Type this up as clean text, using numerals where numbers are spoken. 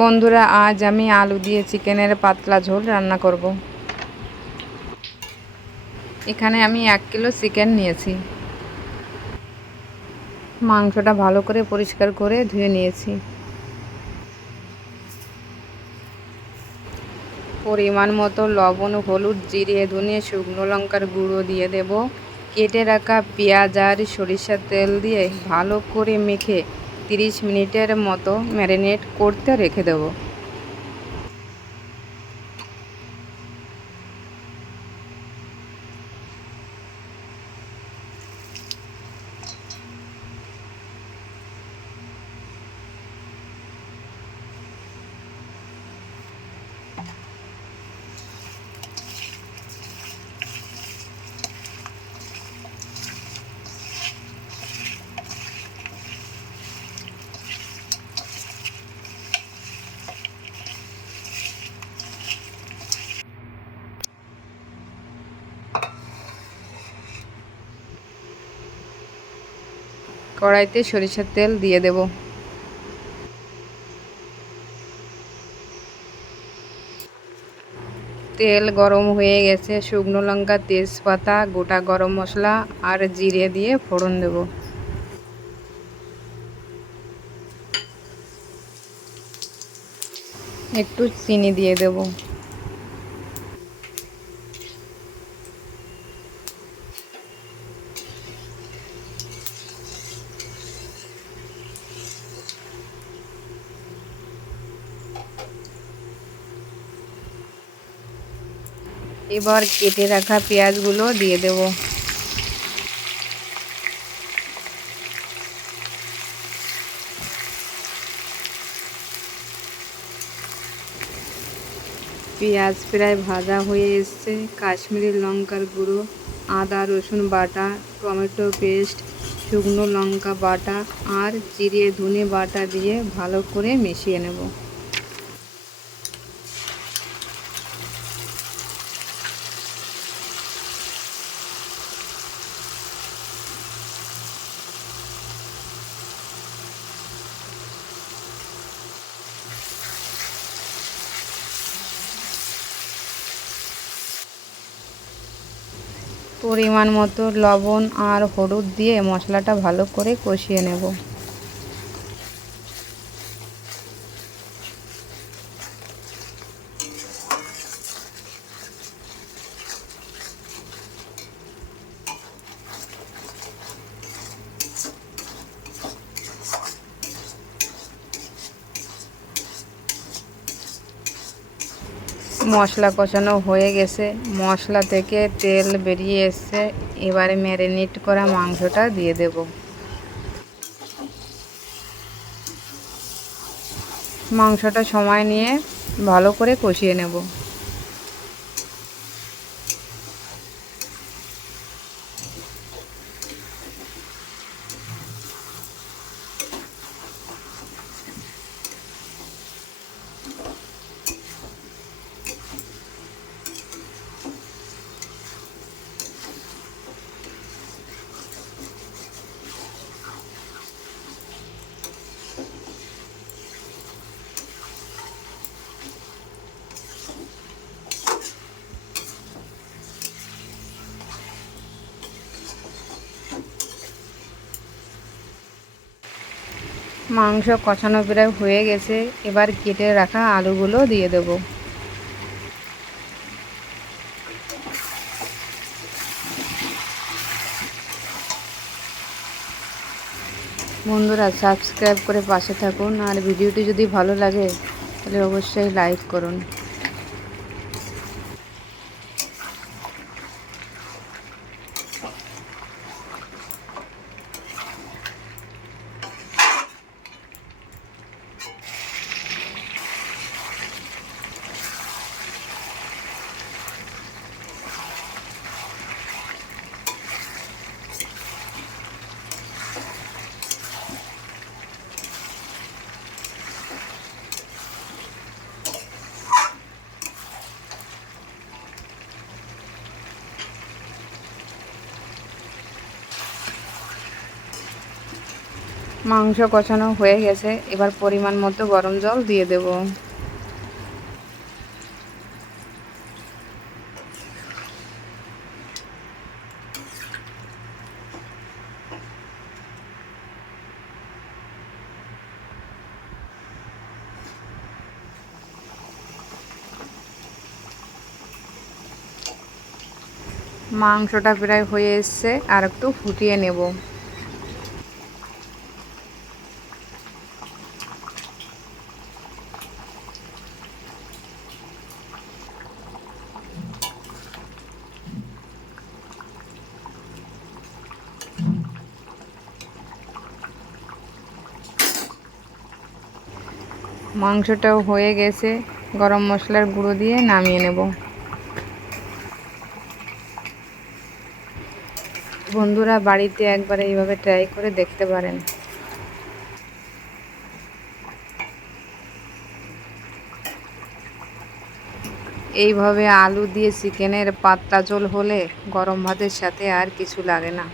বন্ধুরা, আজ আমি আলু দিয়ে চিকেনের পাতলা ঝোল রান্না করব। এখানে আমি 1 কিলো চিকেন নিয়েছি। মাংসটা ভালো করে পরিষ্কার করে ধুয়ে নিয়েছি। পরিমাণ মতো লবণ, হলুদ, জিরে, ধনে, শুকনো লঙ্কার গুঁড়ো দিয়ে দেব। কেটে রাখা পেঁয়াজ আর সরিষার তেল দিয়ে ভালো করে মেখে 30 মিনিটের মতো ম্যারিনেট করতে রেখে দেব। কড়াইতে সরিষার তেল দিয়ে দেব। তেল গরম হয়ে গেছে। শুকনো লঙ্কা, তেজপাতা, গোটা গরম মশলা আর জিরে দিয়ে ফোড়ন দেব। একটু চিনি দিয়ে দেব। এবার কেটে রাখা পেঁয়াজগুলো দিয়ে দেব। পেঁয়াজ প্রায় ভাজা হয়ে এসছে। কাশ্মীরি লঙ্কার গুঁড়ো, আদা রসুন বাটা, টমেটো পেস্ট, শুকনো লঙ্কা বাটা আর জিরে ধনে বাটা দিয়ে ভালো করে মিশিয়ে নেব। পরিমাণ মতো লবণ আর হলুদ দিয়ে মশলাটা ভালো করে কষিয়ে নেব। মশলা কষানো হয়ে গেছে। মশলা থেকে তেল বেরিয়ে এসছে। এবারে ম্যারিনেট করা মাংসটা দিয়ে দেব। মাংসটা সময় নিয়ে ভালো করে কষিয়ে নেব। মাংস কষানো প্রায় হয়ে গেছে। এবার কেটে রাখা আলুগুলো দিয়ে দেব। বন্ধুরা, সাবস্ক্রাইব করে পাশে থাকুন আর ভিডিওটি যদি ভালো লাগে তাহলে অবশ্যই লাইক করুন। মাংস কষানো হয়ে গেছে, এবার পরিমাণ মতো গরম জল দিয়ে দেব। মাংসটা প্রায় হয়ে এসছে, আর একটু ফুটিয়ে নেব। মাংসটাও হয়ে গেছে, গরম মশলার গুঁড়ো দিয়ে নামিয়ে নেব। বন্ধুরা, বাড়িতে একবার এইভাবে ট্রাই করে দেখতে পারেন। এইভাবে আলু দিয়ে চিকেনের পাতলা ঝোল হলে গরম ভাতের সাথে আর কিছু লাগে না।